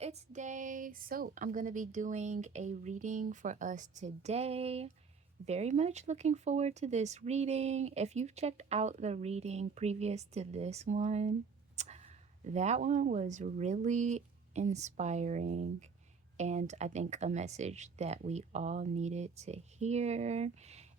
It's day. So, I'm going to be doing a reading for us today. Very much looking forward to this reading. If you've checked out the reading previous to this one, that one was really inspiring and I think a message that we all needed to hear.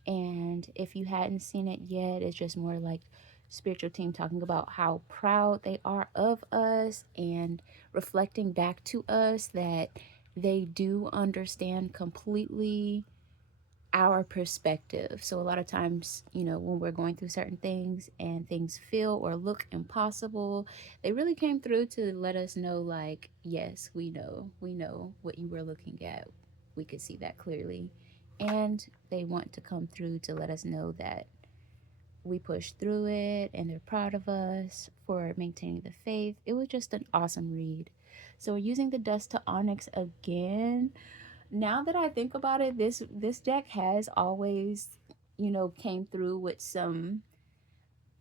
And if you hadn't seen it yet, it's just more like spiritual team talking about how proud they are of us and reflecting back to us that they do understand completely our perspective. So a lot of times, when we're going through certain things and things feel or look impossible, they really came through to let us know like, yes, we know what you were looking at. We could see that clearly. And they want to come through to let us know that we pushed through it and they're proud of us for maintaining the faith. It was just an awesome read. So we're using the dust to onyx again. Now that I think about it, this deck has always, came through with some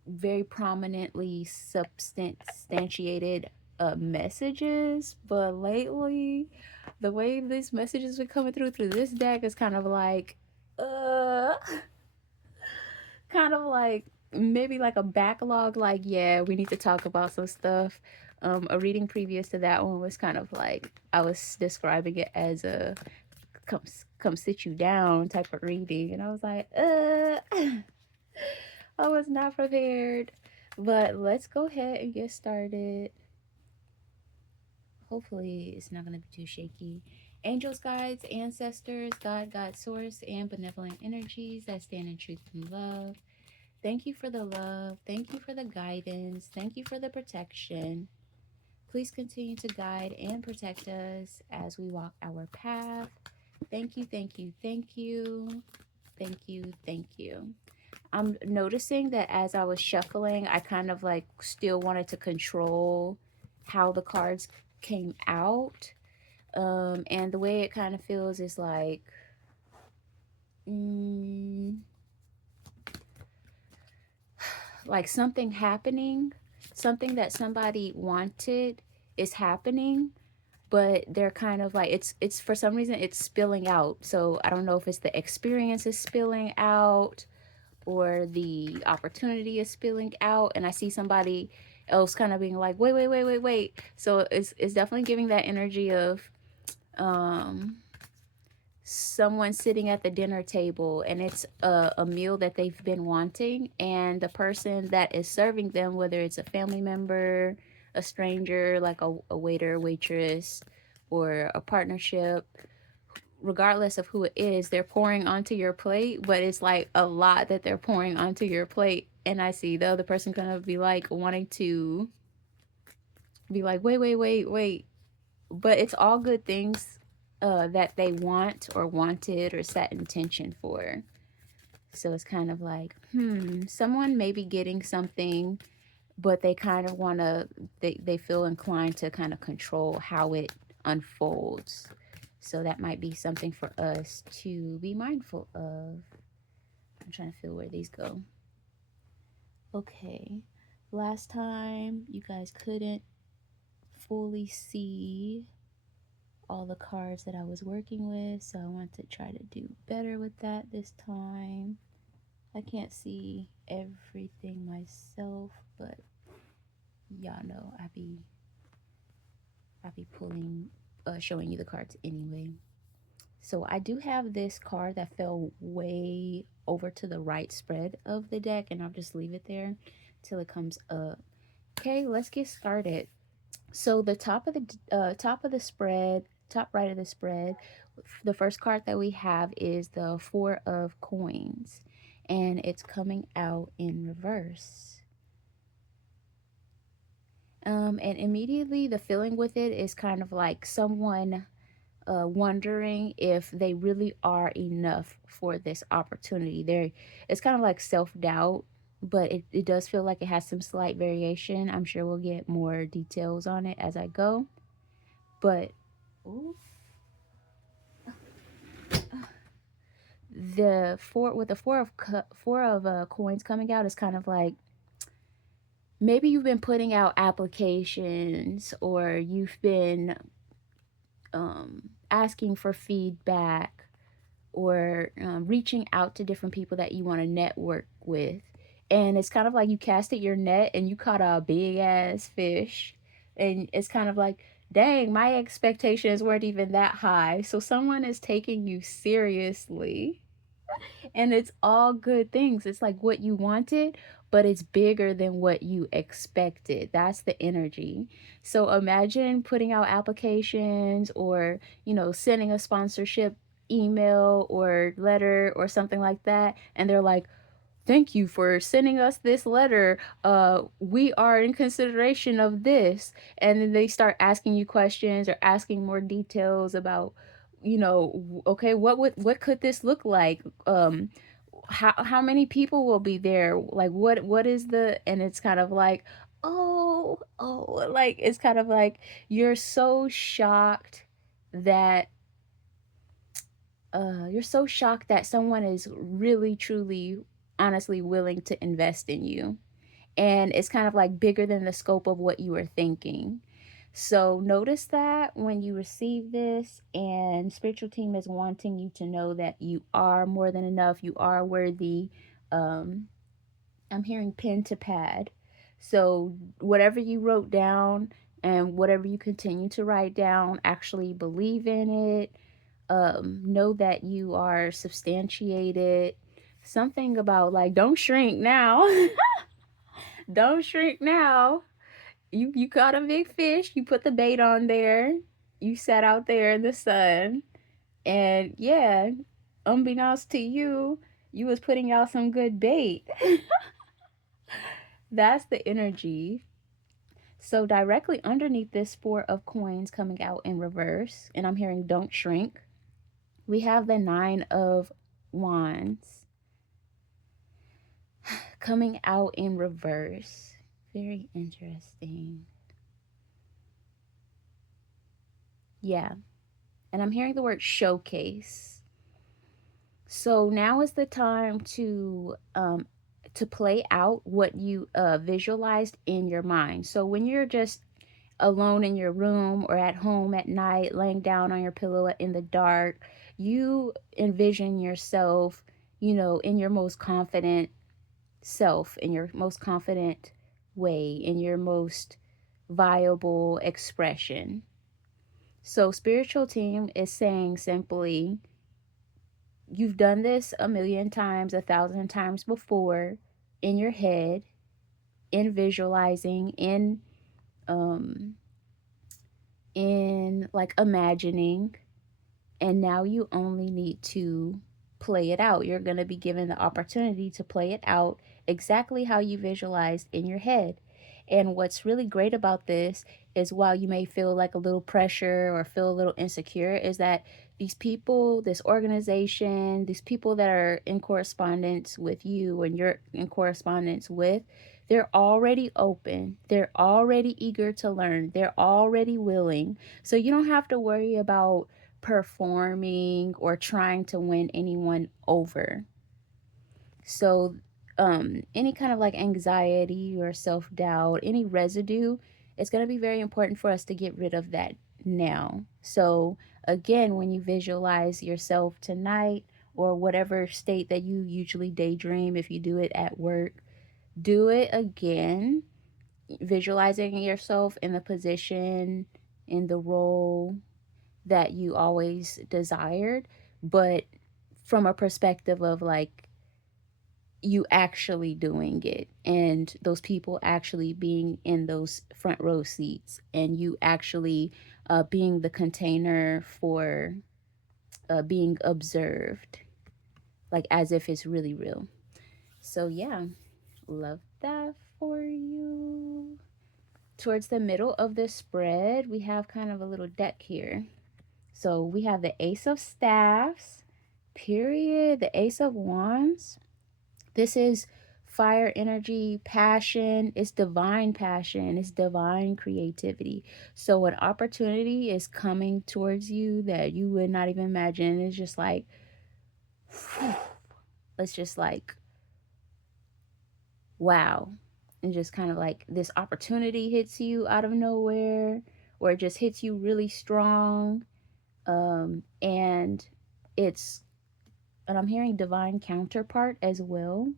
very prominently substantiated messages, but lately, the way these messages are coming through this deck is uh, kind of like maybe like a backlog. Like, yeah, we need to talk about some stuff. A reading previous to that one was kind of like I was describing it as a come come sit you down type of reading, and I was like, I was not prepared. But let's go ahead and get started. Hopefully it's not going to be too shaky. Angels, guides, ancestors, God, source, and benevolent energies that stand in truth and love, thank you for the love, thank you for the guidance, thank you for the protection. Please continue to guide and protect us as we walk our path. Thank you, thank you, thank you. Thank you, thank you. I'm noticing that as I was shuffling, I kind of like still wanted to control how the cards came out. And the way it kind of feels is mm, like something happening, something that somebody wanted is happening, but they're kind of like it's for some reason it's spilling out. So I don't know if it's the experience is spilling out or the opportunity is spilling out, and I see somebody else kind of being like, wait. So it's definitely giving that energy of um someone sitting at the dinner table and it's a meal that they've been wanting, and the person that is serving them, whether it's a family member, a stranger, like a waiter, waitress, or a partnership, regardless of who it is, they're pouring onto your plate, but it's like a lot that they're pouring onto your plate. And I see the other person gonna be like wanting to be like, wait. But it's all good things that they want or wanted or set intention for. So it's kind of like, someone may be getting something, but they kind of want to, they feel inclined to kind of control how it unfolds. So that might be something for us to be mindful of. I'm trying to feel where these go. Okay. Last time you guys couldn't fully see all the cards that I was working with, so I want to try to do better with that this time. I can't see everything myself, but y'all know I be pulling showing you the cards anyway. So I do have this card that fell way over to the right spread of the deck, and I'll just leave it there till it comes up. Okay, let's get started. So the top of the spread, top right of the spread, the first card that we have is the Four of Coins, and it's coming out in reverse. And immediately the feeling with it is kind of like someone wondering if they really are enough for this opportunity. It's kind of like self doubt, but it does feel like it has some slight variation. I'm sure we'll get more details on it as I go. But ooh, the four of coins coming out is kind of like maybe you've been putting out applications or you've been asking for feedback, or reaching out to different people that you want to network with. And it's kind of like you casted your net and you caught a big ass fish. And it's kind of like, dang, my expectations weren't even that high. So someone is taking you seriously. And it's all good things. It's like what you wanted, but it's bigger than what you expected. That's the energy. So imagine putting out applications, or, sending a sponsorship email or letter or something like that. And they're like, thank you for sending us this letter. We are in consideration of this. And then they start asking you questions or asking more details about, okay, what could this look like? How many people will be there? Like what is the, and it's kind of like, oh, like it's kind of like you're so shocked that someone is really truly honestly willing to invest in you, and it's kind of like bigger than the scope of what you were thinking. So notice that when you receive this, and spiritual team is wanting you to know that you are more than enough, you are worthy. um I'm hearing pen to pad. So whatever you wrote down and whatever you continue to write down, actually believe in it. Know that you are substantiated. Something about like, don't shrink now. Don't shrink now. You caught a big fish, you put the bait on there, you sat out there in the sun, and yeah, unbeknownst to you, you was putting out some good bait. That's the energy. So directly underneath this four of coins coming out in reverse, and I'm hearing don't shrink, we have the nine of wands coming out in reverse. Very interesting. Yeah. And I'm hearing the word showcase. So now is the time to play out what you visualized in your mind. So when you're just alone in your room or at home at night, laying down on your pillow in the dark, you envision yourself, in your most confident self, in your most confident way, in your most viable expression. So, spiritual team is saying simply, you've done this a million times, 1,000 times before in your head, in visualizing, um, in like imagining, and now you only need to play it out. You're going to be given the opportunity to play it out exactly how you visualized in your head. And what's really great about this is, while you may feel like a little pressure or feel a little insecure, is that these people, this organization, these people that are in correspondence with you and you're in correspondence with, they're already open. They're already eager to learn. They're already willing. So you don't have to worry about performing or trying to win anyone over. So, any kind of like anxiety or self doubt, any residue, it's going to be very important for us to get rid of that now. So, again, when you visualize yourself tonight, or whatever state that you usually daydream, if you do it at work, do it again, visualizing yourself in the position, in the role that you always desired, but from a perspective of like you actually doing it, and those people actually being in those front row seats, and you actually being the container for being observed, like as if it's really real. So, yeah, love that for you. Towards the middle of the spread, we have kind of a little deck here. So we have the Ace of Staffs, period, the Ace of Wands. This is fire energy, passion, it's divine passion, it's divine creativity. So an opportunity is coming towards you that you would not even imagine. It's just like, let's just like, wow. And just kind of like this opportunity hits you out of nowhere, or it just hits you really strong. And it's, and I'm hearing divine counterpart as well.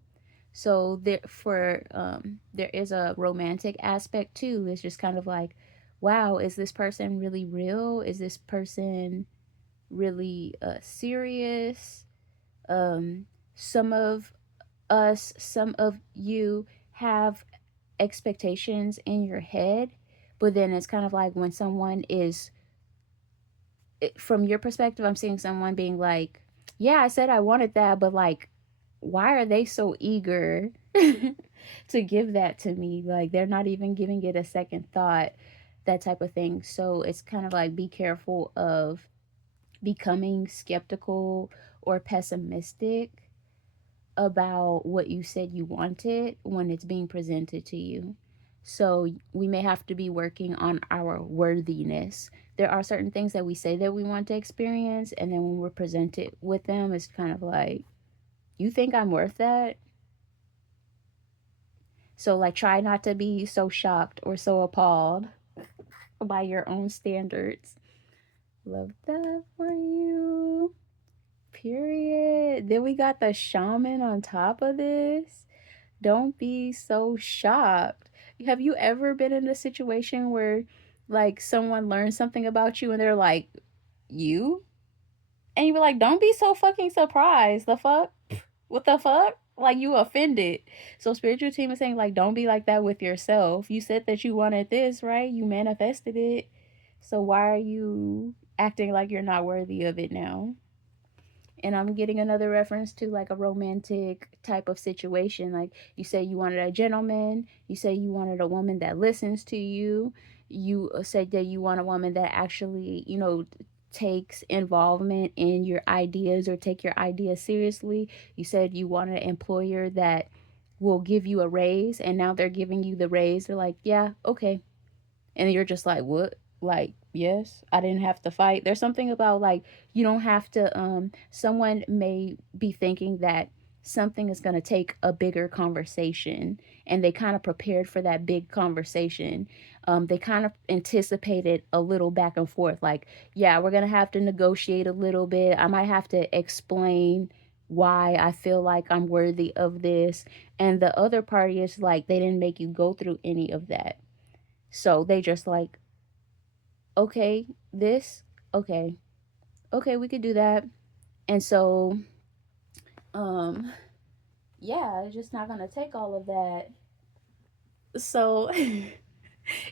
So there is a romantic aspect too. It's just kind of like, wow, is this person really real? Is this person really serious? Um, some of some of you have expectations in your head, but then it's kind of like when someone is, from your perspective, I'm seeing someone being like, yeah, I said I wanted that, but like, why are they so eager to give that to me? Like, they're not even giving it a second thought, that type of thing. So it's kind of like, be careful of becoming skeptical or pessimistic about what you said you wanted when it's being presented to you. So we may have to be working on our worthiness. There are certain things that we say that we want to experience, and then when we're presented with them, it's kind of like, you think I'm worth that? So, like, try not to be so shocked or so appalled by your own standards. Love that for you. Period. Then we got the shaman on top of this. Don't be so shocked. Have you ever been in a situation where, like, someone learns something about you and they're like, you? And you were like, don't be so fucking surprised. The fuck? What the fuck? Like, you offended. So spiritual team is saying, like, don't be like that with yourself. You said that you wanted this, right? You manifested it. So why are you acting like you're not worthy of it now? And I'm getting another reference to like a romantic type of situation. Like, you say you wanted a gentleman, you say you wanted a woman that listens to you, you said that you want a woman that actually, takes involvement in your ideas or take your ideas seriously. You said you want an employer that will give you a raise, and now they're giving you the raise. They're like, yeah, okay. And you're just like, what? Like, yes, I didn't have to fight. There's something about, like, you don't have to, someone may be thinking that something is going to take a bigger conversation, and they kind of prepared for that big conversation. They kind of anticipated a little back and forth, like, yeah, we're going to have to negotiate a little bit. I might have to explain why I feel like I'm worthy of this. And the other party is like, they didn't make you go through any of that. So they just like, okay, this, okay, okay, we could do that. And so, um, yeah, it's just not gonna take all of that. So,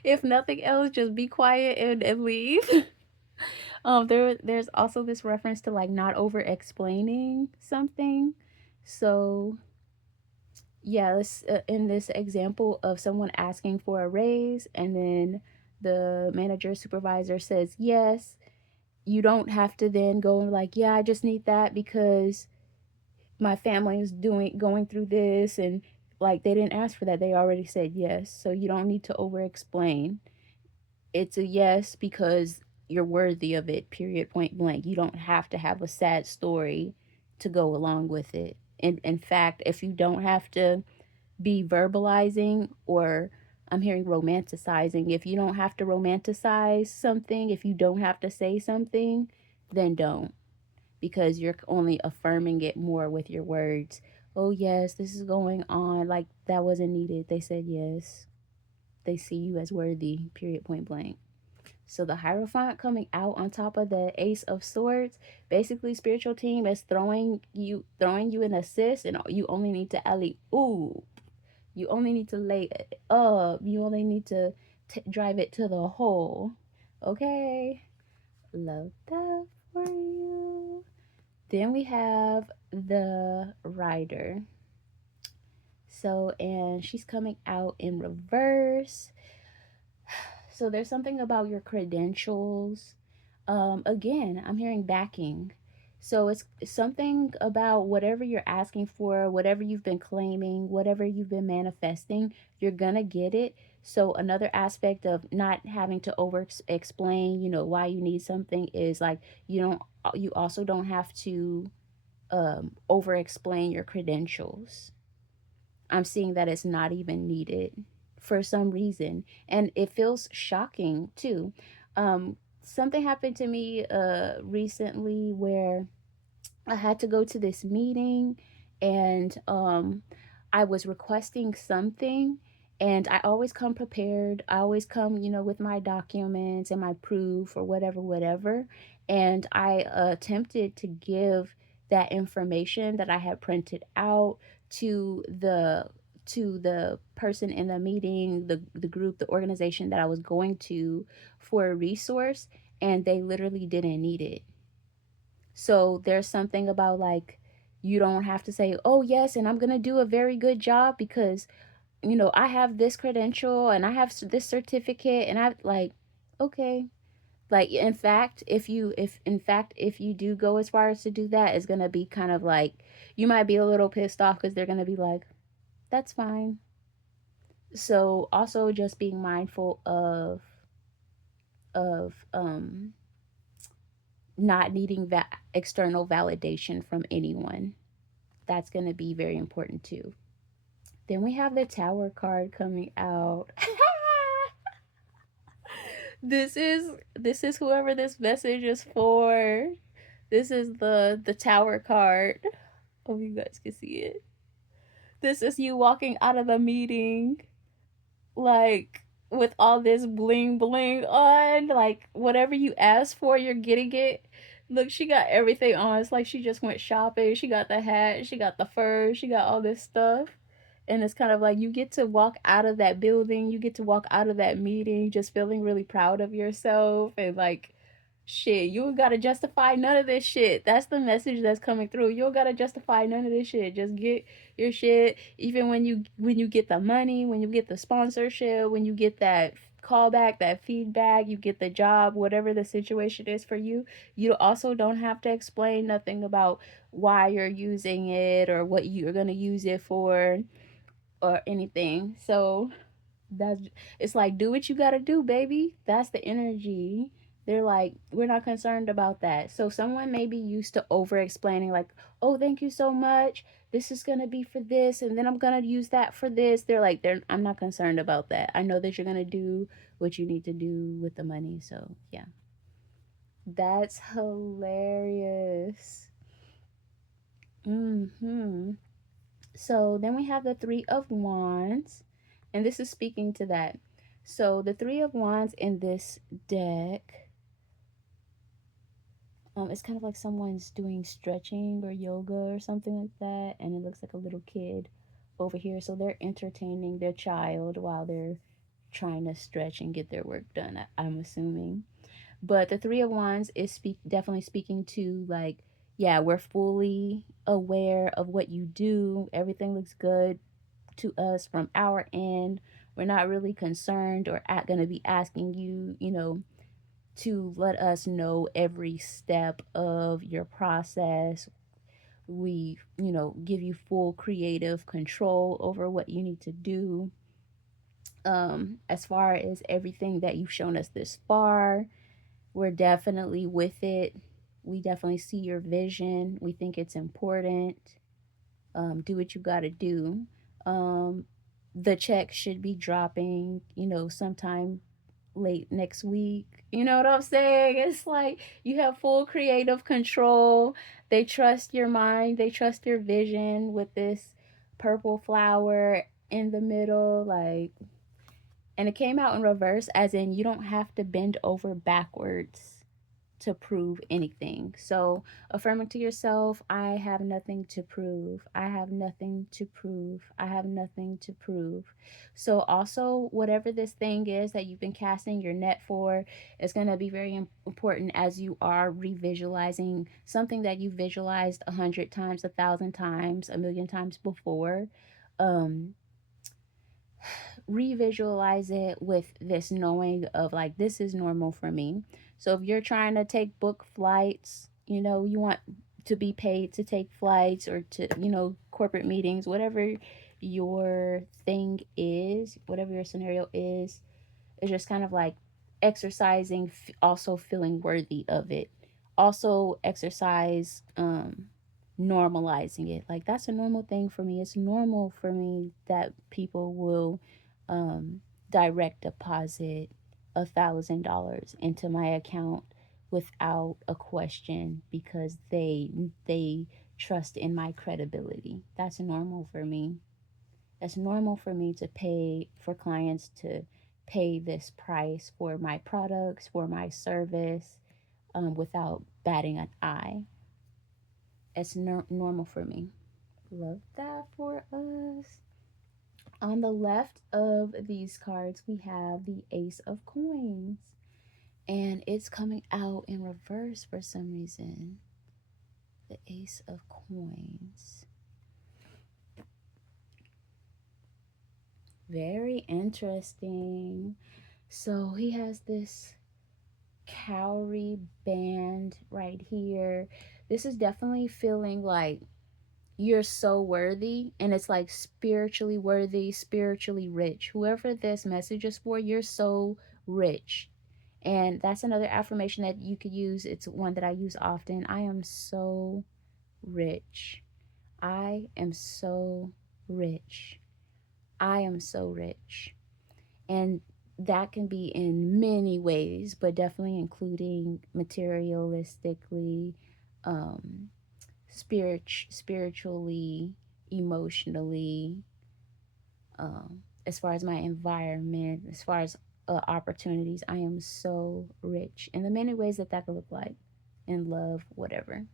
if nothing else, just be quiet and leave. There's also this reference to like not over explaining something. So, yeah, let's in this example of someone asking for a raise, and then the manager supervisor says yes. You don't have to then go and like, yeah, I just need that because my family is doing going through this, and like, they didn't ask for that. They already said yes. So you don't need to over explain. It's a yes because you're worthy of it, period, point blank. You don't have to have a sad story to go along with it. And in fact, if you don't have to be verbalizing, or I'm hearing romanticizing, if you don't have to romanticize something, if you don't have to say something, then don't, because you're only affirming it more with your words. Oh, yes, this is going on. Like, that wasn't needed. They said yes. They see you as worthy, period, point blank. So the Hierophant coming out on top of the Ace of Swords, basically spiritual team is throwing you an assist, and you only need to alley oop. You only need to lay it up. You only need to drive it to the hole. Okay? Love that for you. Then we have the Rider. So, and she's coming out in reverse. So there's something about your credentials. Again, I'm hearing backing. So it's something about whatever you're asking for, whatever you've been claiming, whatever you've been manifesting, you're gonna get it. So another aspect of not having to over explain, why you need something, is like, you also don't have to over explain your credentials. I'm seeing that it's not even needed for some reason. And it feels shocking too. Um, something happened to me recently where I had to go to this meeting, and I was requesting something, and I always come prepared. I always come, with my documents and my proof or whatever, whatever. And I attempted to give that information that I had printed out to the person in the meeting, the group, the organization that I was going to for a resource, and they literally didn't need it. So there's something about like you don't have to say, "Oh, yes, and I'm going to do a very good job because, I have this credential and I have this certificate and I like okay." Like if you do go as far as to do that, it's going to be kind of like you might be a little pissed off cuz they're going to be like, "That's fine." So also just being mindful of not needing that external validation from anyone. That's going to be very important too. Then we have the Tower card coming out. This is whoever this message is for. This is the Tower card. Hope you guys can see it. This is you walking out of the meeting like with all this bling bling on, like whatever you asked for, you're getting it. Look, she got everything on. It's like she just went shopping. She got the hat, she got the fur, she got all this stuff. And it's kind of like you get to walk out of that building, you get to walk out of that meeting just feeling really proud of yourself and like shit, you don't gotta justify none of this shit. That's the message that's coming through. You don't gotta justify none of this shit. Just get your shit. Even when you get the money, when you get the sponsorship, when you get that callback, that feedback, you get the job, whatever the situation is for you, you also don't have to explain nothing about why you're using it or what you're gonna use it for or anything. So that's it's like do what you gotta do, baby. That's the energy. They're like, we're not concerned about that. So someone may be used to over explaining, like, oh, thank you so much, this is gonna be for this and then I'm gonna use that for this. They're I'm not concerned about that. I know that you're gonna do what you need to do with the money. So yeah, that's hilarious. So then we have the Three of Wands, and this is speaking to that. So the Three of Wands in this deck, it's kind of like someone's doing stretching or yoga or something like that, and it looks like a little kid over here. So they're entertaining their child while they're trying to stretch and get their work done. I'm assuming. But the Three of Wands is definitely speaking to like, yeah, we're fully aware of what you do. Everything looks good to us from our end. We're not really concerned or going to be asking you, to let us know every step of your process. We, give you full creative control over what you need to do. As far as everything that you've shown us this far, we're definitely with it. We definitely see your vision. We think it's important. Do what you got to do. Um, the check should be dropping, sometime late next week. You know what I'm saying? It's like you have full creative control. They trust your mind, they trust your vision with this purple flower in the middle. Like, and it came out in reverse, as in you don't have to bend over backwards to prove anything. So, affirming to yourself, I have nothing to prove. I have nothing to prove. I have nothing to prove. So, also, whatever this thing is that you've been casting your net for, is going to be very important as you are revisualizing something that you visualized 100 times, 1,000 times, a million times before. Um, Revisualize it with this knowing of like this is normal for me. So if you're trying to take book flights, you want to be paid to take flights or to, corporate meetings, whatever your thing is, whatever your scenario is, it's just kind of like exercising, also feeling worthy of it. Also exercise normalizing it. Like that's a normal thing for me. It's normal for me that people will direct deposit $1,000 into my account without a question because they trust in my credibility. That's normal for me. That's normal for me to pay for clients to pay this price for my products, for my service, without batting an eye. It's normal for me. Love that for us. On the left of these cards, we have the Ace of Coins, and it's coming out in reverse for some reason. The Ace of Coins. Very interesting. So he has this cowrie band right here. This is definitely feeling like you're so worthy, and it's like spiritually worthy, spiritually rich. Whoever this message is for, you're so rich. And that's another affirmation that you could use. It's one that I use often. I am so rich. I am so rich. I am so rich. And that can be in many ways, but definitely including materialistically, um, spiritually, emotionally, as far as my environment, as far as opportunities. I am so rich in the many ways that that could look like in love, whatever.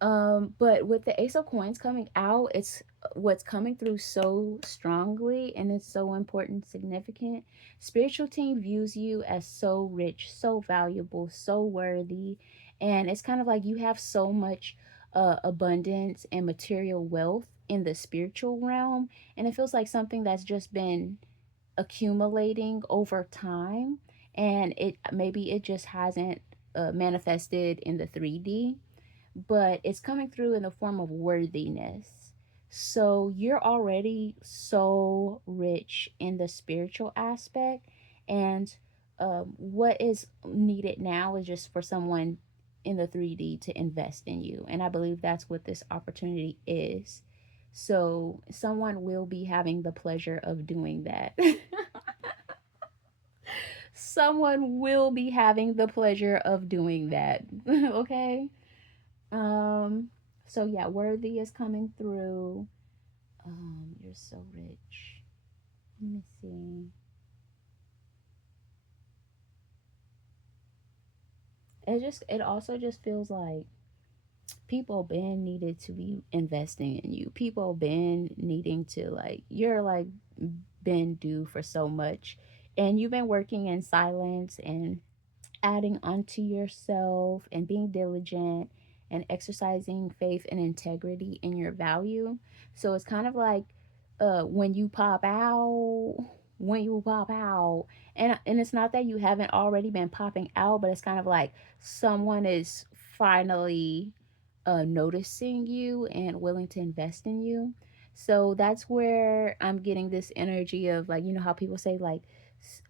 But with the Ace of Coins coming out, it's what's coming through so strongly, and it's so important, significant. Spiritual team views you as so rich, so valuable, so worthy, and it's kind of like you have so much abundance and material wealth in the spiritual realm, and it feels like something that's just been accumulating over time, and it just hasn't manifested in the 3D, but it's coming through in the form of worthiness. So you're already so rich in the spiritual aspect, and what is needed now is just for someone in the 3D to invest in you. And I believe that's what this opportunity is. So someone will be having the pleasure of doing that. Someone will be having the pleasure of doing that. Okay? Um, so yeah, worthy is coming through. You're so rich. Let me see. It also just feels like people been needed to be investing in you. People been needing to, like, you're like been due for so much, and you've been working in silence and adding onto yourself and being diligent and exercising faith and integrity in your value. So it's kind of like when you pop out, when you pop out, and it's not that you haven't already been popping out, but it's kind of like someone is finally noticing you and willing to invest in you. So that's where I'm getting this energy of, like, you know how people say, like,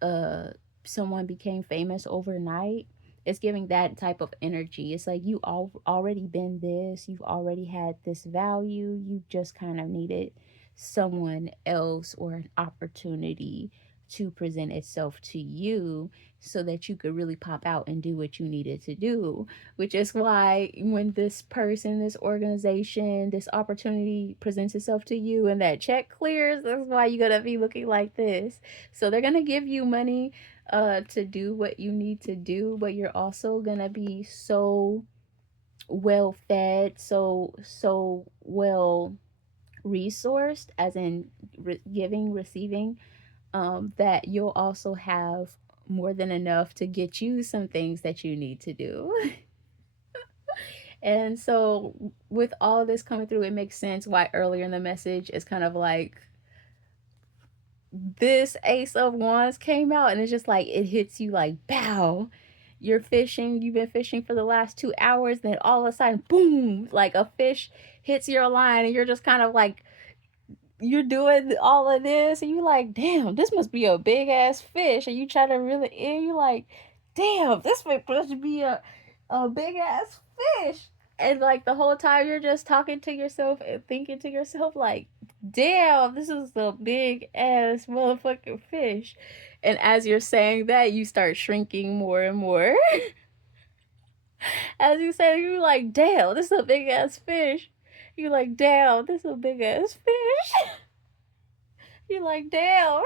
uh someone became famous overnight. It's giving that type of energy. It's like you all already been this, you've already had this value, you just kind of needed someone else or an opportunity to present itself to you so that you could really pop out and do what you needed to do. Which is why when this person, this organization, this opportunity presents itself to you and that check clears, that's why you're gonna be looking like this. So they're gonna give you money to do what you need to do, but you're also gonna be so well fed, so well resourced, as in giving, receiving, that you'll also have more than enough to get you some things that you need to do. And so, with all this coming through, it makes sense why earlier in the message it's kind of like this Ace of Wands came out, and it's just like it hits you like, bow. You're fishing, you've been fishing for the last 2 hours, then all of a sudden, boom, like a fish hits your line, and you're just kind of like, you're doing all of this, and you're like, damn, this must be a big ass fish. And you try to reel it in, you're like, damn, this must be a big ass fish. And like the whole time you're just talking to yourself and thinking to yourself, like, damn, this is a big ass motherfucking fish. And as you're saying that, you start shrinking more and more. As you say, you're like, damn, this is a big ass fish. You're like, damn, this is a big ass fish. You're like, damn.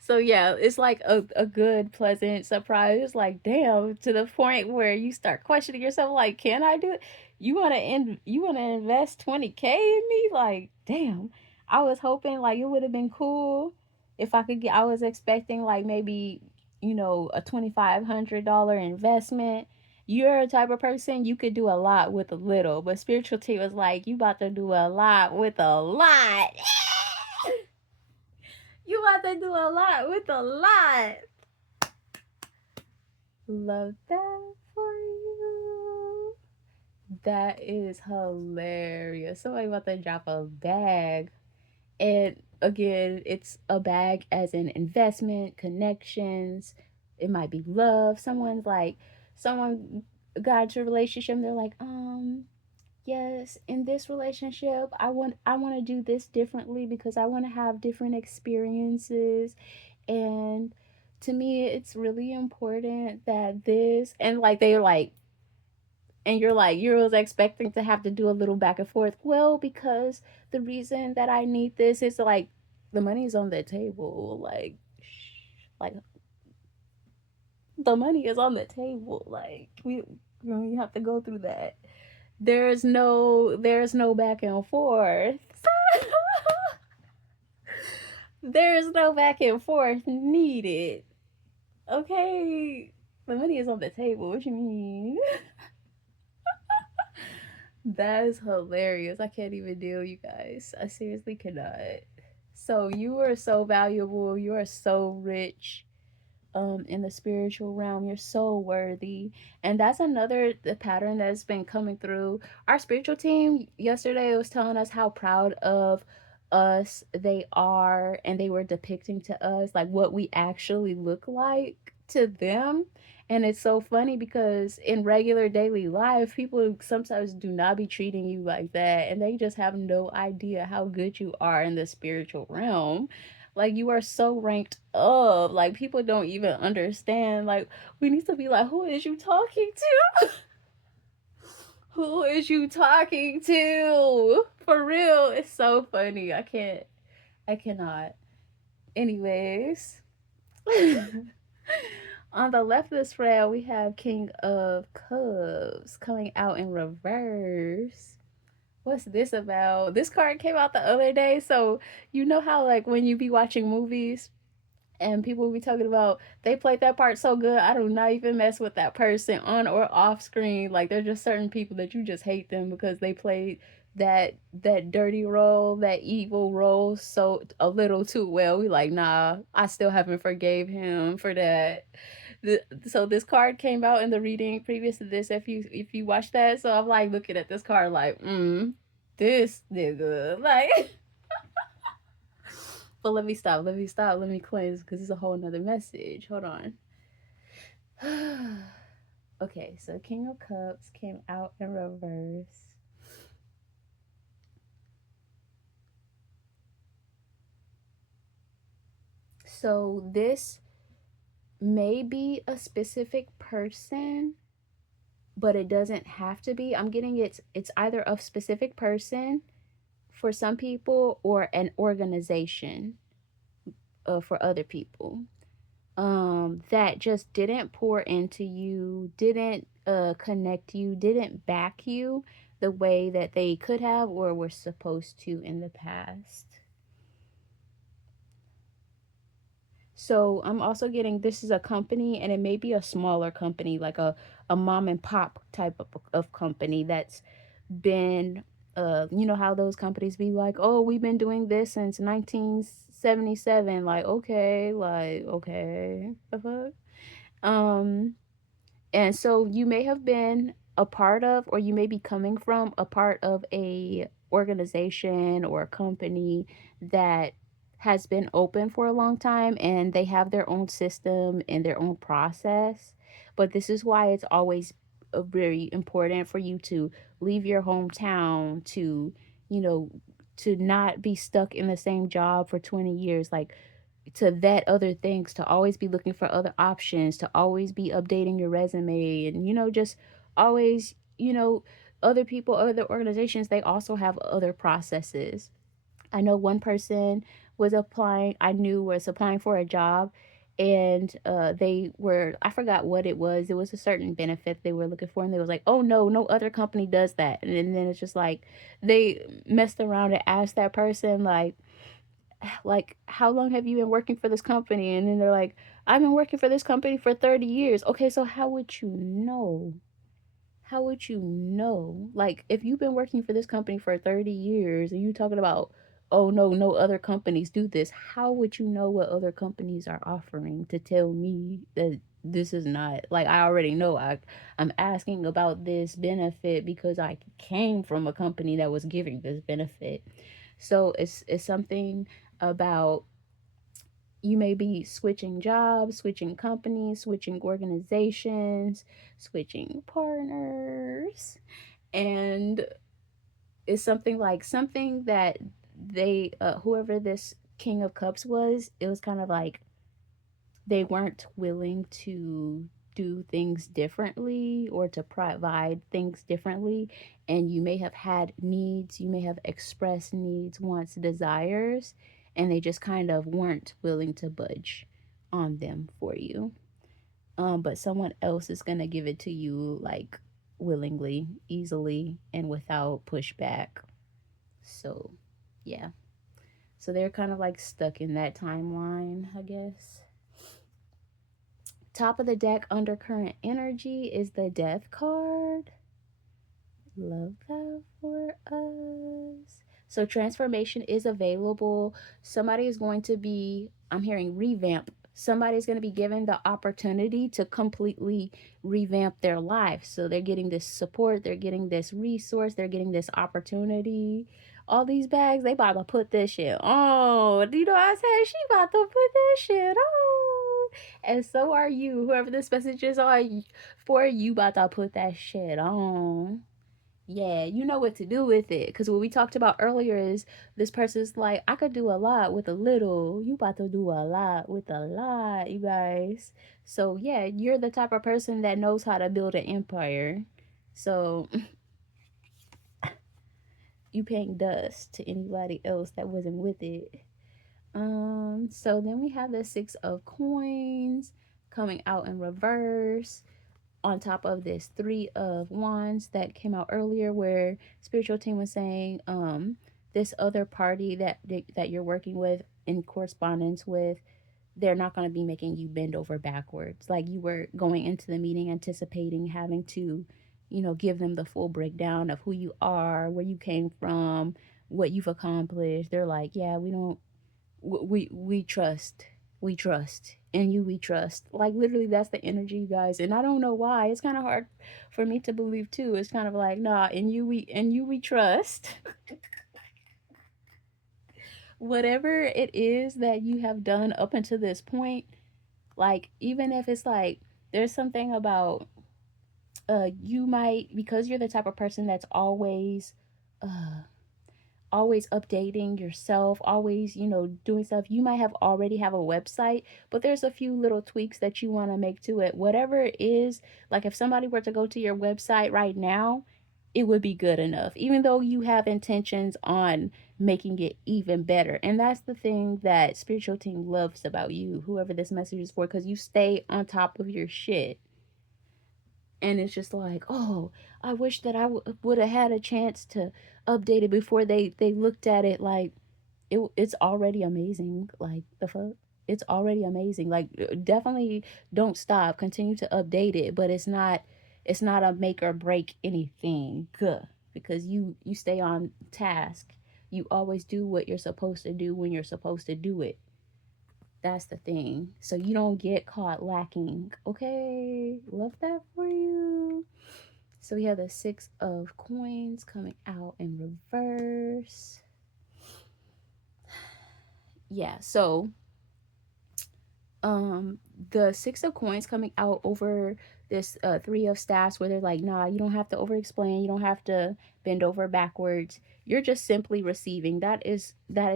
So yeah, it's like a good, pleasant surprise. Like, damn, to the point where you start questioning yourself, like, can I do it? You wanna invest 20K in me? Like, damn. I was hoping like it would have been cool if I could get I was expecting like maybe, a $2,500 investment. You're a type of person you could do a lot with a little, but spirituality was like, you about to do a lot with a lot. You about to do a lot with a lot. Love that for you. That is hilarious. Somebody about to drop a bag. And again, it's a bag as in investment, connections. It might be love. Someone got into a relationship. They're like, yes, in this relationship, I want to do this differently because I want to have different experiences. And to me, it's really important that this, and like they're like, and you're like, you're expecting to have to do a little back and forth. Well, because the reason that I need this is like the money's on the table. Like the money is on the table. Like you have to go through that. There's no back and forth. There's no back and forth needed. Okay, the money is on the table. What you mean? That is hilarious. I can't even deal, you guys. I seriously cannot. So you are so valuable. You are so rich in the spiritual realm. You're so worthy. And that's another the pattern that's been coming through. Our spiritual team yesterday was telling us how proud of us they are, and they were depicting to us like what we actually look like to them. And it's so funny because in regular daily life, people sometimes do not be treating you like that, and they just have no idea how good you are in the spiritual realm. Like, you are so ranked up. Like, people don't even understand. Like, we need to be like, who is you talking to? Who is you talking to? For real. It's so funny. I cannot. Anyways. On the left of the spread, we have King of Cups coming out in reverse. What's this about? This card came out the other day. So, you know how, like, when you be watching movies and people will be talking about they played that part so good, I do not even mess with that person on or off screen. Like, there's just certain people that you just hate them because they played that dirty role, that evil role so a little too well. We like, nah, I still haven't forgave him for that. So this card came out in the reading previous to this. If you watch that, so I'm like looking at this card like, this nigga, like. But let me cleanse because it's a whole nother message. Hold on. Okay, so King of Cups came out in reverse. So this may be a specific person, but it doesn't have to be. I'm getting it's either a specific person for some people or an organization for other people. That just didn't pour into you, didn't connect you, didn't back you the way that they could have or were supposed to in the past. So I'm also getting this is a company, and it may be a smaller company, like a mom and pop type of company that's been you know how those companies be like, oh, we've been doing this since 1977. Like, okay, the fuck. And so you may have been a part of, or you may be coming from a part of a organization or a company that has been open for a long time, and they have their own system and their own process. But this is why it's always very important for you to leave your hometown, to, you know, to not be stuck in the same job for 20 years. Like, to vet other things, to always be looking for other options, to always be updating your resume, and just always, other people, other organizations, they also have other processes. I know one person I knew was applying for a job, and they were, I forgot what it was. It was a certain benefit they were looking for, and they was like, oh no, no other company does that. And then it's just like they messed around and asked that person, like how long have you been working for this company? And then they're like, I've been working for this company for 30 years. Okay, so how would you know? How would you know? Like, if you've been working for this company for 30 years and you talking about, oh no, no other companies do this, how would you know what other companies are offering to tell me that this is not, like, I already know. I'm asking about this benefit because I came from a company that was giving this benefit. So it's something about, you may be switching jobs, switching companies, switching organizations, switching partners, and it's something that they, whoever this King of Cups was, it was kind of like they weren't willing to do things differently or to provide things differently. And you may have had needs, you may have expressed needs, wants, desires, and they just kind of weren't willing to budge on them for you. But someone else is going to give it to you, like, willingly, easily, and without pushback. So yeah, so they're kind of like stuck in that timeline, I guess. Top of the deck, undercurrent energy, is the Death card. Love that for us. So transformation is available. Somebody is going to be, I'm hearing revamp. Somebody's going to be given the opportunity to completely revamp their life. So they're getting this support, they're getting this resource, they're getting this opportunity. All these bags, they about to put this shit on. You know what I said? She about to put this shit on. And so are you. Whoever this message is on for, you about to put that shit on. Yeah, you know what to do with it. Because what we talked about earlier is this person's like, I could do a lot with a little. You about to do a lot with a lot, you guys. So, yeah, you're the type of person that knows how to build an empire. So, you paying dust to anybody else that wasn't with it. So then we have the Six of Coins coming out in reverse, on top of this Three of Wands that came out earlier, where spiritual team was saying, this other party that you're working with, in correspondence with, they're not going to be making you bend over backwards. Like, you were going into the meeting anticipating having to, give them the full breakdown of who you are, where you came from, what you've accomplished. They're like, yeah, we don't, we trust, we trust in you, we trust. Like, literally, that's the energy, you guys. And I don't know why, it's kind of hard for me to believe too. It's kind of like, nah, in you we trust. Whatever it is that you have done up until this point, like, even if it's like, there's something about, you might, because you're the type of person that's uh always updating yourself, always, doing stuff. You might have already have a website, but there's a few little tweaks that you want to make to it. Whatever it is, like, if somebody were to go to your website right now, it would be good enough, even though you have intentions on making it even better. And that's the thing that spiritual team loves about you, whoever this message is for, because you stay on top of your shit. And it's just like, oh, I wish that would have had a chance to update it before they looked at it. Like, it's already amazing. Like, the fuck, it's already amazing. Like, definitely don't stop, continue to update it, but it's not a make or break anything. Because you stay on task. You always do what you're supposed to do when you're supposed to do it. That's the thing. So you don't get caught lacking. Okay, love that for you. So we have the Six of Coins coming out in reverse. Yeah, so um the Six of Coins coming out over this Three of Staffs, where they're like, nah, you don't have to over explain, you don't have to bend over backwards, you're just simply receiving. That is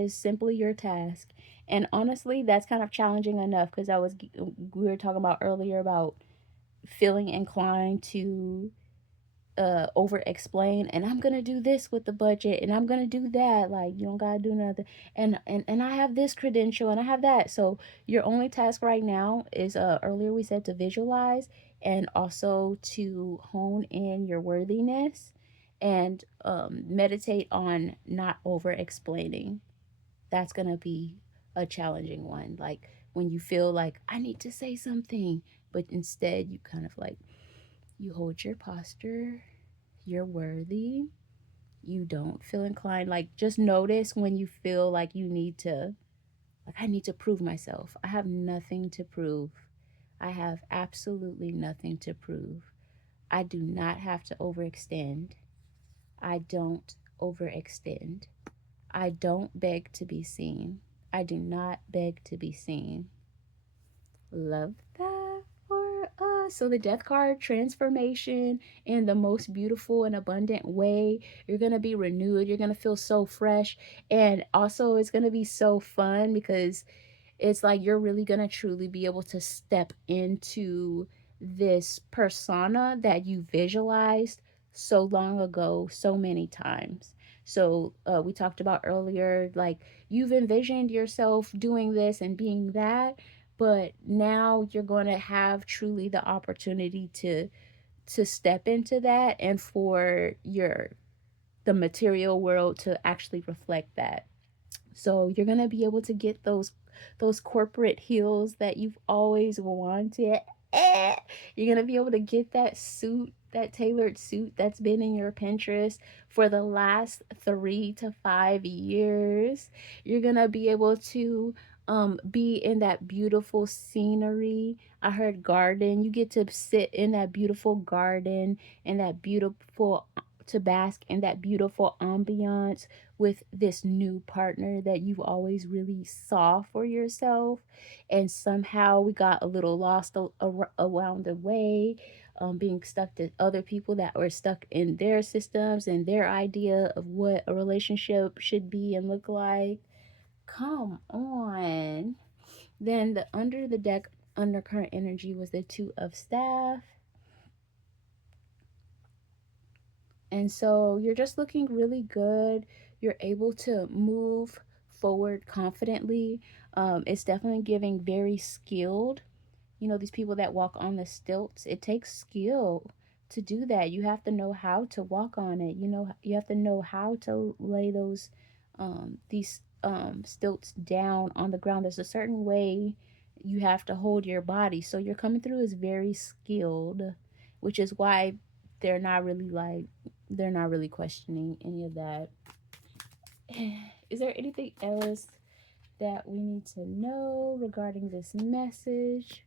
simply your task. And honestly, that's kind of challenging enough because we were talking about earlier about feeling inclined to over explain, and I'm gonna do this with the budget, and I'm gonna do that, like you don't gotta do nothing, and I have this credential and I have that. So your only task right now is earlier we said to visualize, and also to hone in your worthiness, and meditate on not over explaining. That's gonna be a challenging one, like when you feel like I need to say something, but instead you kind of like, you hold your posture, you're worthy. You don't feel inclined. Like, just notice when you feel like you need to, like, I need to prove myself. I have nothing to prove. I have absolutely nothing to prove. I do not have to overextend. I don't overextend. I don't beg to be seen. I do not beg to be seen. Love that for us. So the death card, transformation in the most beautiful and abundant way. You're going to be renewed. You're going to feel so fresh. And also it's going to be so fun because it's like you're really going to truly be able to step into this persona that you visualized so long ago, so many times. So we talked about earlier, like you've envisioned yourself doing this and being that, but now you're going to have truly the opportunity to step into that, and for your the material world to actually reflect that. So you're going to be able to get those corporate heels that you've always wanted. You're going to be able to get that suit, that tailored suit that's been in your Pinterest for the last 3 to 5 years. You're going to be able to be in that beautiful scenery. I heard garden. You get to sit in that beautiful garden and that beautiful, to bask in that beautiful ambiance with this new partner that you've always really saw for yourself. And somehow we got a little lost around the way, being stuck to other people that were stuck in their systems and their idea of what a relationship should be and look like. Come on. Then the under the deck undercurrent energy was the Two of Staff. And so you're just looking really good. You're able to move forward confidently. It's definitely giving very skilled. You know, these people that walk on the stilts, it takes skill to do that. You have to know how to walk on it. You know, you have to know how to lay these stilts down on the ground. There's a certain way you have to hold your body. So you're coming through as very skilled, which is why they're not really like, they're not really questioning any of that. Is there anything else that we need to know regarding this message?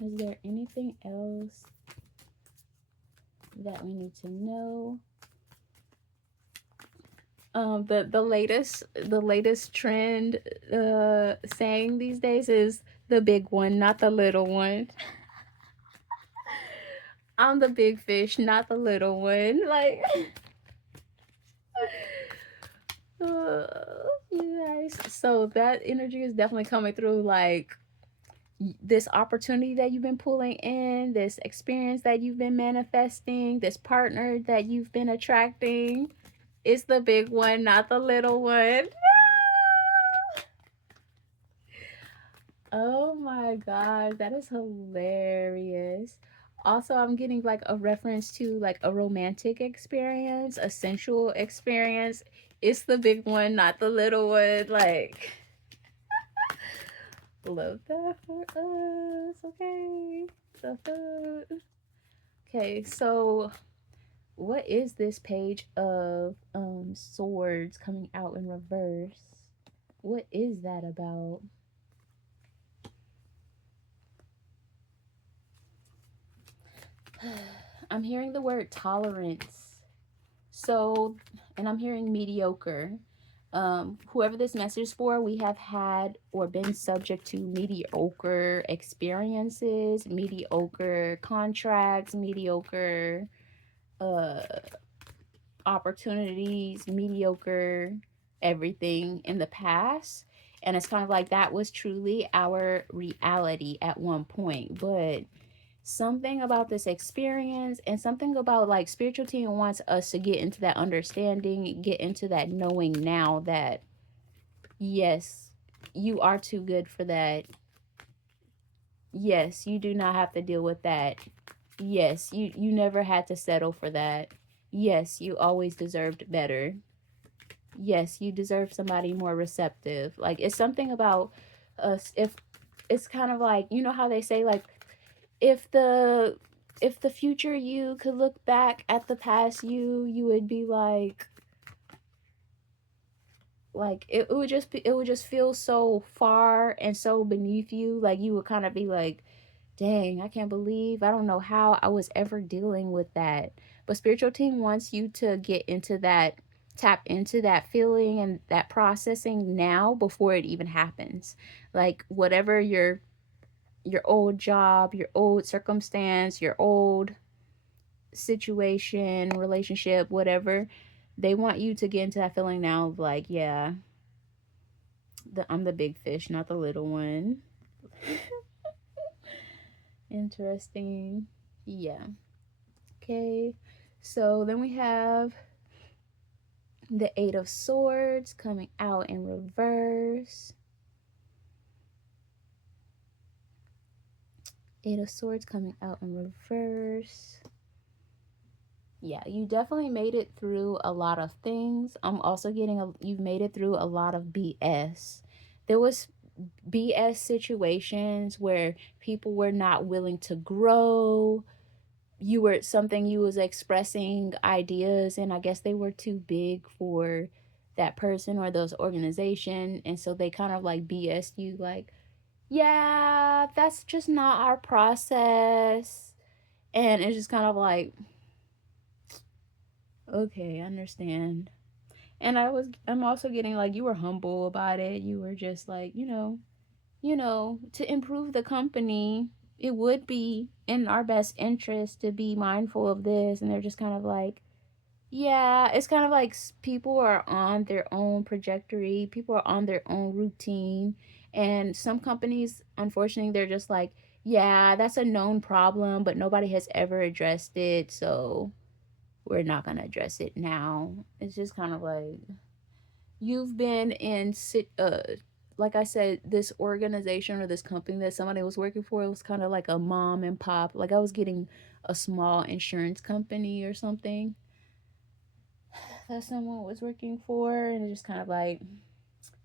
Is there anything else that we need to know? The latest trend saying these days is the big one, not the little one. I'm the big fish, not the little one. Like, you guys. So that energy is definitely coming through. Like, this opportunity that you've been pulling in, this experience that you've been manifesting, this partner that you've been attracting. It's the big one, not the little one. Oh my god, that is hilarious. Also, I'm getting like a reference to like a romantic experience, a sensual experience. It's the big one, not the little one. Like, love that for us. Okay. Okay, so what is this page of swords coming out in reverse? What is that about? I'm hearing the word tolerance. So, and I'm hearing mediocre. Whoever this message is for, we have had or been subject to mediocre experiences, mediocre contracts, mediocre uh, opportunities, mediocre everything in the past. And it's kind of like that was truly our reality at one point. But something about this experience and something about like spiritual team wants us to get into that understanding, get into that knowing now that yes, you are too good for that. Yes, you do not have to deal with that. Yes, you never had to settle for that. Yes, you always deserved better. Yes, you deserve somebody more receptive. Like it's something about us. If it's kind of like, you know how they say like if the if the future you could look back at the past you would be like it would just be, it would just feel so far and so beneath you. Like you would kind of be like, dang, I can't believe, I don't know how I was ever dealing with that. But spiritual team wants you to get into that, tap into that feeling and that processing now before it even happens. Like whatever your old job, your old circumstance, your old situation, relationship, whatever, they want you to get into that feeling now of like, yeah, I'm the big fish, not the little one. Interesting. Yeah. Okay. So then we have the Eight of Swords coming out in reverse. Eight of Swords coming out in reverse. Yeah, you definitely made it through a lot of things. I'm also getting you've made it through a lot of BS. There was BS situations where people were not willing to grow. You were something you was expressing ideas and I guess they were too big for that person or those organization, and so they kind of like BS you like, yeah, that's just not our process. And it's just kind of like, okay, I understand. And I'm also getting like you were humble about it. You were just like, to improve the company, it would be in our best interest to be mindful of this. And they're just kind of like, yeah, it's kind of like people are on their own trajectory, people are on their own routine. And some companies, unfortunately, they're just like, yeah, that's a known problem, but nobody has ever addressed it. So we're not going to address it now. It's just kind of like, you've been in like I said, this organization or this company that somebody was working for, it was kind of like a mom and pop. Like I was getting a small insurance company or something that someone was working for, and it's just kind of like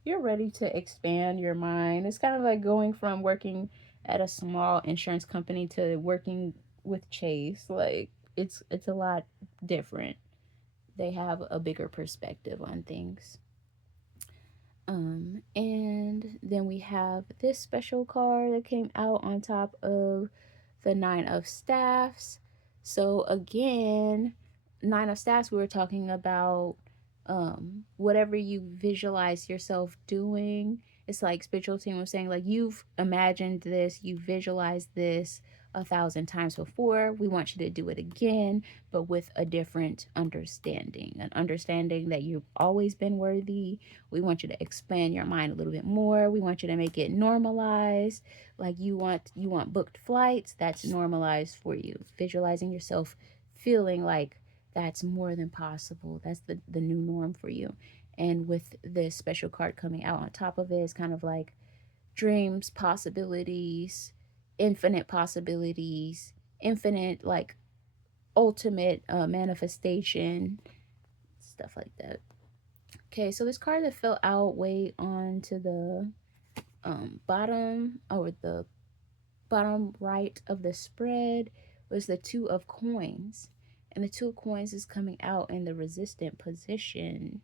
you're ready to expand your mind. It's kind of like going from working at a small insurance company to working with Chase. Like it's a lot different. They have a bigger perspective on things. And then we have this special card that came out on top of the Nine of Staffs. So again, Nine of Staffs, we were talking about whatever you visualize yourself doing. It's like spiritual team was saying, like you've imagined this, you visualized this 1,000 times before. We want you to do it again, but with a different understanding, an understanding that you've always been worthy. We want you to expand your mind a little bit more. We want you to make it normalized. Like you want booked flights, that's normalized for you. Visualizing yourself feeling like that's more than possible. That's the new norm for you. And with this special card coming out on top of it, it's kind of like dreams, possibilities, infinite possibilities, infinite like ultimate manifestation, stuff like that. Okay, so this card that fell out way on to the bottom, or the bottom right of the spread, was the Two of Coins. And the Two of Coins is coming out in the resistant position.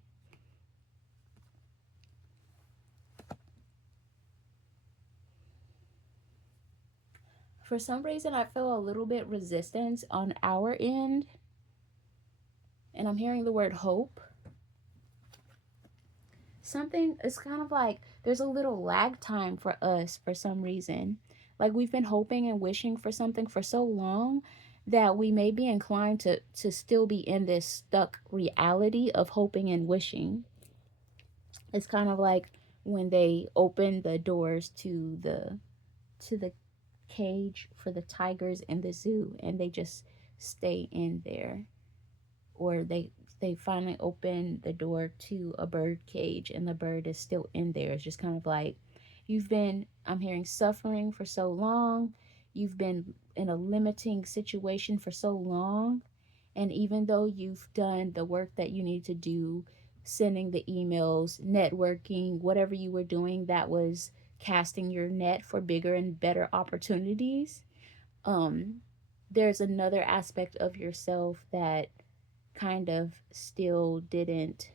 For some reason, I feel a little bit resistance on our end. And I'm hearing the word hope. Something, it's kind of like there's a little lag time for us for some reason. Like we've been hoping and wishing for something for so long that we may be inclined to still be in this stuck reality of hoping and wishing. It's kind of like when they open the doors to the cage for the tigers in the zoo and they just stay in there, or they finally open the door to a bird cage and the bird is still in there. It's just kind of like, you've been, I'm hearing, suffering for so long. You've been in a limiting situation for so long, and even though you've done the work that you need to do, sending the emails, networking, whatever you were doing that was casting your net for bigger and better opportunities, um there's another aspect of yourself that kind of still didn't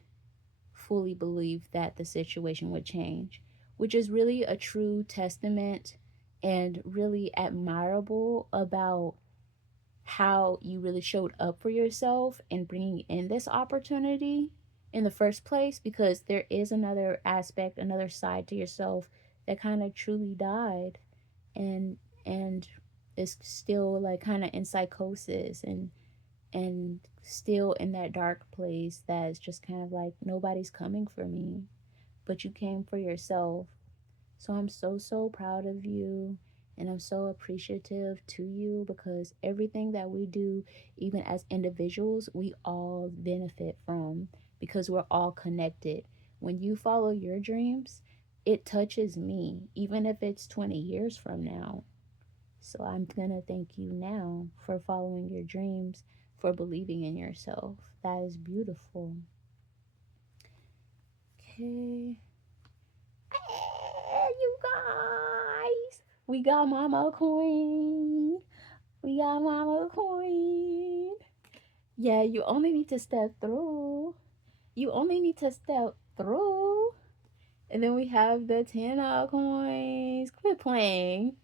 fully believe that the situation would change, which is really a true testament and really admirable about how you really showed up for yourself and bringing in this opportunity in the first place, because there is another aspect, another side to yourself that kind of truly died, and and is still like kind of in psychosis and still in that dark place that's just kind of like, nobody's coming for me, but you came for yourself. So I'm so, so proud of you. And I'm so appreciative to you, because everything that we do, even as individuals, we all benefit from, because we're all connected. When you follow your dreams, it touches me, even if it's 20 years from now. So I'm going to thank you now for following your dreams, for believing in yourself. That is beautiful. Okay. Hey, you guys. We got Mama Queen. We got Mama Queen. Yeah, you only need to step through. You only need to step through. And then we have the 10 coins. Quit playing.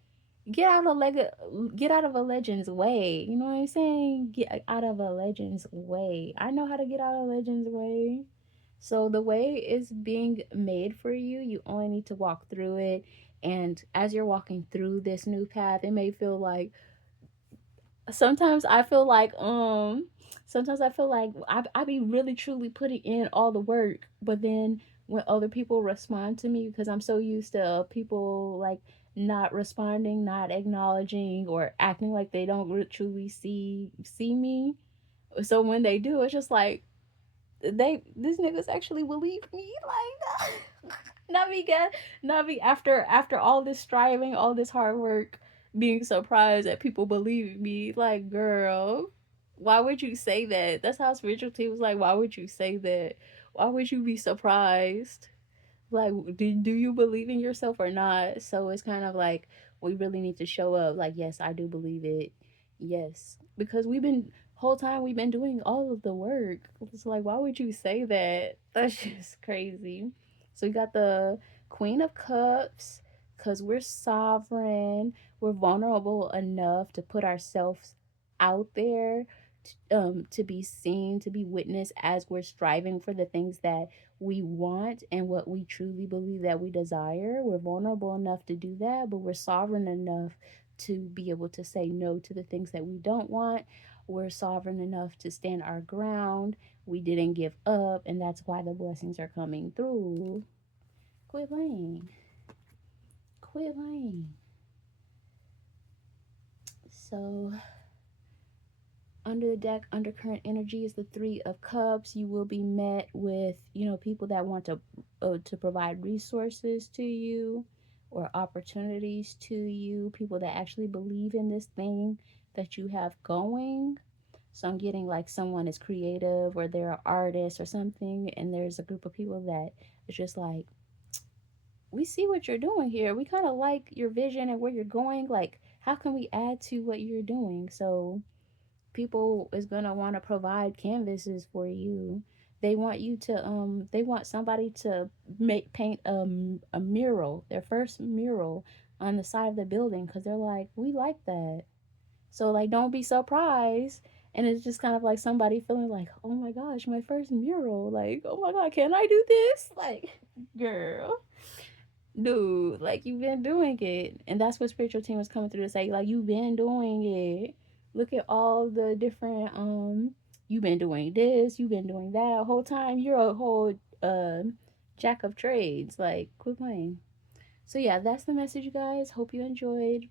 Get out of a legend's way. You know what I'm saying? Get out of a legend's way. I know how to get out of a legend's way. So the way is being made for you. You only need to walk through it. And as you're walking through this new path, it may feel like, sometimes I feel like I be really truly putting in all the work, but then when other people respond to me, because I'm so used to people like not responding, not acknowledging, or acting like they don't truly see me. So when they do, it's just like, these niggas actually believe me, like not me get not me after all this striving, all this hard work, being surprised that people believe me. Like, girl, why would you say that? That's how spirituality was like, why would you say that? Why would you be surprised? Like, do you believe in yourself or not? So it's kind of like, we really need to show up like, yes, I do believe it. Yes, because we've been, whole time we've been doing all of the work. It's like, why would you say that? That's just crazy. So we got the Queen of Cups, because we're sovereign, we're vulnerable enough to put ourselves out there, to be seen, to be witnessed, as we're striving for the things that we want and what we truly believe that we desire. We're vulnerable enough to do that, but we're sovereign enough to be able to say no to the things that we don't want. We're sovereign enough to stand our ground. We didn't give up, and that's why the blessings are coming through. Quit lane. Quit lane. So under the deck, undercurrent energy is the Three of Cups. You will be met with, people that want to provide resources to you or opportunities to you, people that actually believe in this thing that you have going. So I'm getting like someone is creative, or they're an artist or something, and there's a group of people that is just like, we see what you're doing here. We kind of like your vision and where you're going. Like, how can we add to what you're doing? So people is gonna want to provide canvases for you. They want you to they want somebody to paint a mural, their first mural on the side of the building, because they're like, we like that. So like, don't be surprised. And it's just kind of like somebody feeling like, oh my gosh, my first mural, like, oh my god, can I do this? Like, girl, dude, like, you've been doing it. And that's what spiritual team was coming through to say, like, you've been doing it. Look at all the different you've been doing this, you've been doing that whole time. You're a whole jack of trades. Like, quit playing. So yeah, that's the message, guys. Hope you enjoyed.